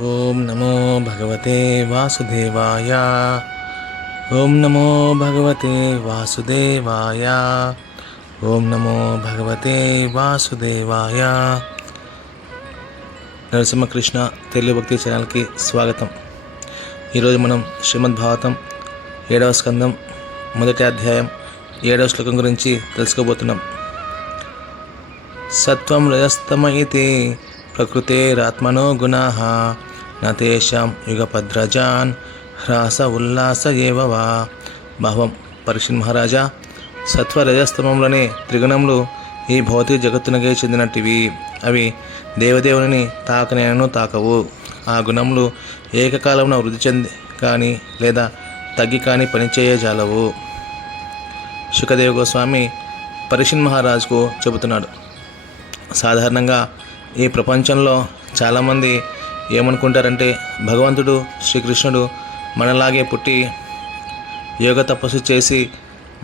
ఓం నమో భగవతే వాసుదేవాయ. ఓం నమో భగవతే వాసుదేవాయ. ఓం నమో భగవతే వాసుదేవాయ. నరసింహకృష్ణ తెలుగు భక్తి ఛానల్కి స్వాగతం. ఈరోజు మనం శ్రీమద్ భాగవతం 7వ స్కందం 1వ అధ్యాయం 7వ శ్లోకం గురించి తెలుసుకోబోతున్నాం. సత్వం రజస్తమ ఇతి ప్రకృతేరాత్మనో గుణాః నతేషాం యుగపద్రజాన్ హ్రాస ఉల్లాస ఏవవా. భావం: పరీక్షిత్ మహారాజా, సత్వ రజస్తమంలోని త్రిగుణములు ఈ భౌతిక జగత్తునకే చెందినటివి. అవి దేవదేవుని తాకనేనను తాకవు. ఆ గుణములు ఏకకాలంలో వృద్ధి చెంది కానీ లేదా తగ్గి కానీ పనిచేయజాలవు. శుకదేవ గోస్వామి పరీక్షిత్ మహారాజుకు చెబుతున్నాడు. సాధారణంగా ఈ ప్రపంచంలో చాలామంది ఏమనుకుంటారంటే, భగవంతుడు శ్రీకృష్ణుడు మనలాగే పుట్టి యోగ తపస్సు చేసి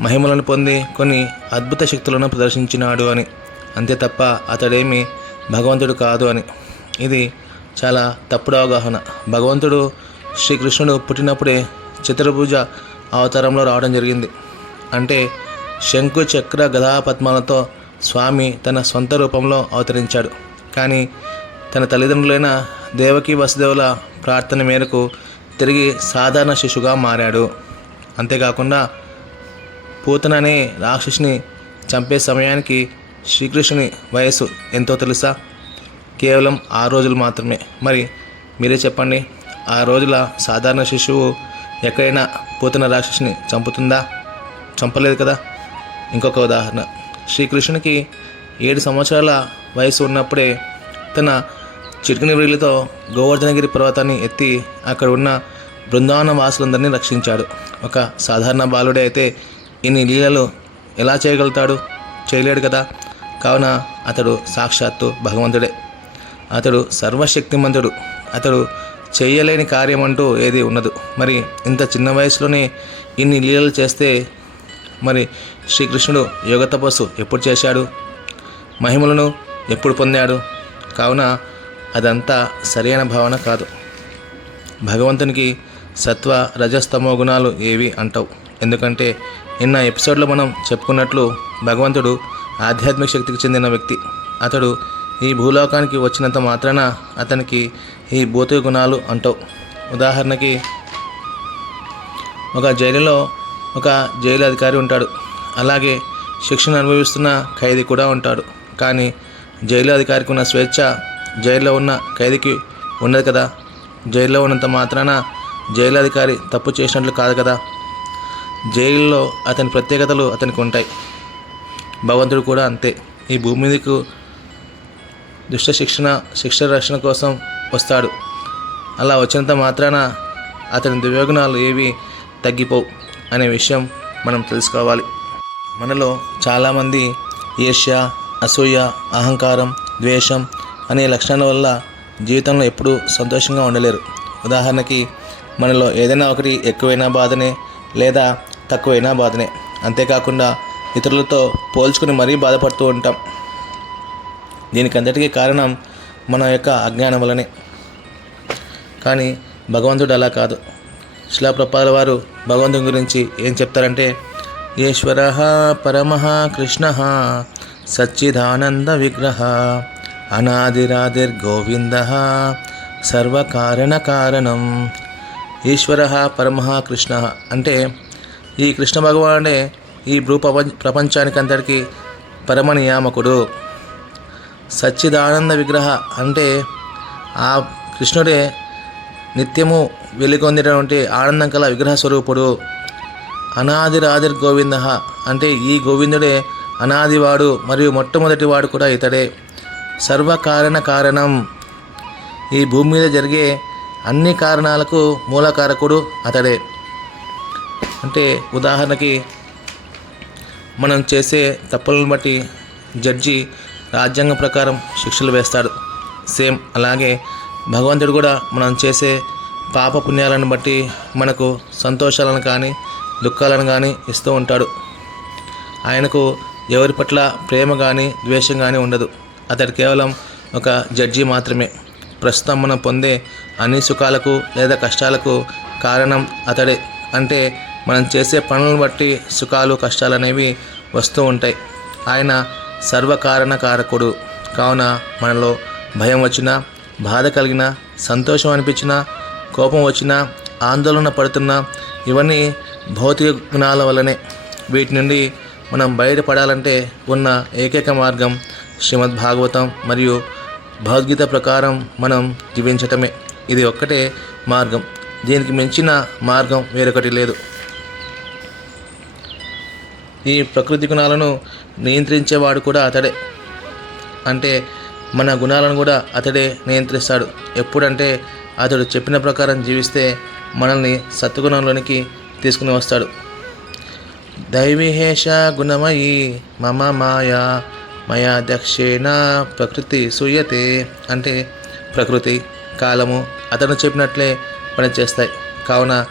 మహిమలను పొంది కొన్ని అద్భుత శక్తులను ప్రదర్శించినాడు అని, అంతే తప్ప అతడేమి భగవంతుడు కాదు అని. ఇది చాలా తప్పుడు అవగాహన. భగవంతుడు శ్రీకృష్ణుడు పుట్టినప్పుడే చతుర్భుజ అవతారంలో రావడం జరిగింది. అంటే శంకు చక్ర గదా పద్మాలతో స్వామి తన సొంత రూపంలో అవతరించాడు. కానీ తన తల్లిదండ్రులైన దేవకి వసుదేవుల ప్రార్థన మేరకు తిరిగి సాధారణ శిశువుగా మారాడు. అంతేకాకుండా పూతన అనే రాక్షసుని చంపే సమయానికి శ్రీకృష్ణుని వయస్సు ఎంతో తెలుసా? కేవలం 6 రోజులు మాత్రమే. మరి మీరే చెప్పండి, 6 రోజుల సాధారణ శిశువు ఎక్కడైనా పూతన రాక్షసుని చంపుతుందా? చంపలేదు కదా. ఇంకొక ఉదాహరణ, శ్రీకృష్ణునికి 7 సంవత్సరాల వయసు ఉన్నప్పుడే తన చిటికిన వ్రేలితో గోవర్ధనగిరి పర్వతాన్ని ఎత్తి అక్కడ ఉన్న బృందావన వాసులందరినీ రక్షించాడు. ఒక సాధారణ బాలుడే అయితే ఇన్ని లీలలు ఎలా చేయగలుగుతాడు? చేయలేడు కదా. కావున అతడు సాక్షాత్తు భగవంతుడే. అతడు సర్వశక్తిమంతుడు. అతడు చేయలేని కార్యం అంటూ ఏది ఉండదు. మరి ఇంత చిన్న వయసులోనే ఇన్ని లీలలు చేస్తే మరి శ్రీకృష్ణుడు యోగ తపస్సు ఎప్పుడు చేశాడు? మహిమలను ఎప్పుడు పొందాడు? కావున అదంతా సరైన భావన కాదు. భగవంతునికి సత్వ రజస్తమో గుణాలు ఏవి అంటావు? ఎందుకంటే నిన్న ఎపిసోడ్లో మనం చెప్పుకున్నట్లు భగవంతుడు ఆధ్యాత్మిక శక్తికి చెందిన వ్యక్తి. అతడు ఈ భూలోకానికి వచ్చినంత మాత్రాన అతనికి ఈ భౌతిక గుణాలు అంటావు. ఉదాహరణకి, ఒక జైలులో ఒక జైలు అధికారి ఉంటాడు. అలాగే శిక్షను అనుభవిస్తున్న ఖైదీ కూడా ఉంటాడు. కానీ జైలు అధికారికి ఉన్న స్వేచ్ఛ జైల్లో ఉన్న ఖైదీకి ఉండదు కదా. జైల్లో ఉన్నంత మాత్రాన జైలు అధికారి తప్పు చేసినట్లు కాదు కదా. జైల్లో అతని ప్రత్యేకతలు అతనికి ఉంటాయి. భగవంతుడు కూడా అంతే. ఈ భూమి మీదకు దుష్ట శిక్ష రక్షణ కోసం వస్తాడు. అలా వచ్చినంత మాత్రాన అతని దుర్యోగుణాలు ఏవి తగ్గిపోవు అనే విషయం మనం తెలుసుకోవాలి. మనలో చాలామంది ఈర్ష్య, అసూయ, అహంకారం, ద్వేషం అనే లక్షణాల వల్ల జీవితంలో ఎప్పుడూ సంతోషంగా ఉండలేరు. ఉదాహరణకి, మనలో ఏదైనా ఒకటి ఎక్కువైనా బాధనే లేదా తక్కువైనా బాధనే. అంతేకాకుండా ఇతరులతో పోల్చుకుని మరీ బాధపడుతూ ఉంటాం. దీనికంతటికీ కారణం మన యొక్క అజ్ఞానం వల్లనే. కానీ భగవంతుడు అలా కాదు. శిలా ప్రభుపాదుల వారు భగవంతుని గురించి ఏం చెప్తారంటే, ఈశ్వరః పరమః కృష్ణః సచ్చిదానంద విగ్రహ అనాదిరాదిర్గోవిందః సర్వకారణ కారణం. ఈశ్వరః పరమః కృష్ణః అంటే ఈ కృష్ణ భగవానుడే ఈ ప్రపంచానికంతటికీ పరమ నియామకుడు. సచ్చిదానంద విగ్రహ అంటే ఆ కృష్ణుడే నిత్యము వెలుగొందినటువంటి ఆనందం కల విగ్రహ స్వరూపుడు. అనాదిరాదిర్ గోవింద అంటే ఈ గోవిందుడే అనాదివాడు మరియు మొట్టమొదటివాడు కూడా ఇతడే. సర్వకారణ కారణం, ఈ భూమి మీద జరిగే అన్ని కారణాలకు మూలకారకుడు అతడే. అంటే ఉదాహరణకి, మనం చేసే తప్పులను బట్టి జడ్జి రాజ్యాంగం ప్రకారం శిక్షలు వేస్తాడు. సేమ్ అలాగే భగవంతుడు కూడా మనం చేసే పాప పుణ్యాలను బట్టి మనకు సంతోషాలను కానీ దుఃఖాలను కానీ ఇస్తూ ఉంటాడు. ఆయనకు ఎవరి పట్ల ప్రేమ కానీ ద్వేషం కానీ ఉండదు. అతడు కేవలం ఒక జడ్జి మాత్రమే. ప్రస్తుతం మనం పొందే అన్ని సుఖాలకు లేదా కష్టాలకు కారణం అతడే. అంటే మనం చేసే పనులను బట్టి సుఖాలు కష్టాలు అనేవి వస్తూ ఉంటాయి. ఆయన సర్వకారణ కారకుడు. కావున మనలో భయం వచ్చినా, బాధ కలిగినా, సంతోషం అనిపించినా, కోపం వచ్చినా, ఆందోళన పడుతున్నా ఇవన్నీ భౌతిక గుణాల వల్లనే. వీటి నుండి మనం బయటపడాలంటే ఉన్న ఏకైక మార్గం శ్రీమద్ భాగవతం మరియు భగవద్గీత ప్రకారం మనం జీవించటమే. ఇది ఒక్కటే మార్గం. దీనికి మించిన మార్గం వేరొకటి లేదు. ఈ ప్రకృతి గుణాలను నియంత్రించేవాడు కూడా అతడే. అంటే మన గుణాలను కూడా అతడే నియంత్రిస్తాడు. ఎప్పుడంటే అతడు చెప్పిన ప్రకారం జీవిస్తే మనల్ని సత్వగుణంలోనికి తీసుకుని వస్తాడు. దైవీహేష గుణమయీ మమ మాయా మయా దక్షేణ ప్రకృతి సూయతే. అంటే ప్రకృతి, కాలము అతను చెప్పినట్లే పనిచేస్తాయి. కావున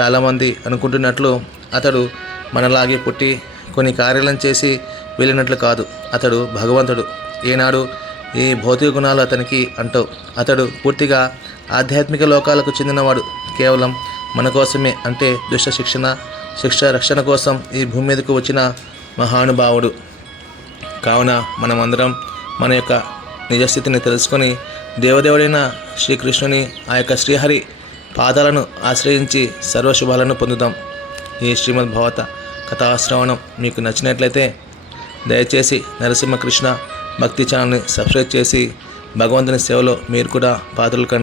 చాలామంది అనుకుంటున్నట్లు అతడు మనలాగే పుట్టి కొన్ని కార్యాలను చేసి వెళ్ళినట్లు కాదు. అతడు భగవంతుడు. ఏనాడు ఈ భౌతిక గుణాలు అతనికి అంటవు. అతడు పూర్తిగా ఆధ్యాత్మిక లోకాలకు చెందినవాడు. కేవలం మన కోసమే, అంటే దుష్ట శిక్ష రక్షణ కోసం ఈ భూమి మీదకు వచ్చిన మహానుభావుడు. కావున మనమందరం మన యొక్క నిజస్థితిని తెలుసుకొని దేవదేవుడైన శ్రీకృష్ణుని, ఆ యొక్క శ్రీహరి పాదాలను ఆశ్రయించి సర్వశుభాలను పొందుదాం. ఈ శ్రీమద్ భాగవత కథాశ్రవణం మీకు నచ్చినట్లయితే దయచేసి నరసింహకృష్ణ భక్తి ఛానల్ని సబ్స్క్రైబ్ చేసి భగవంతుని సేవలో మీరు కూడా పాత్రలు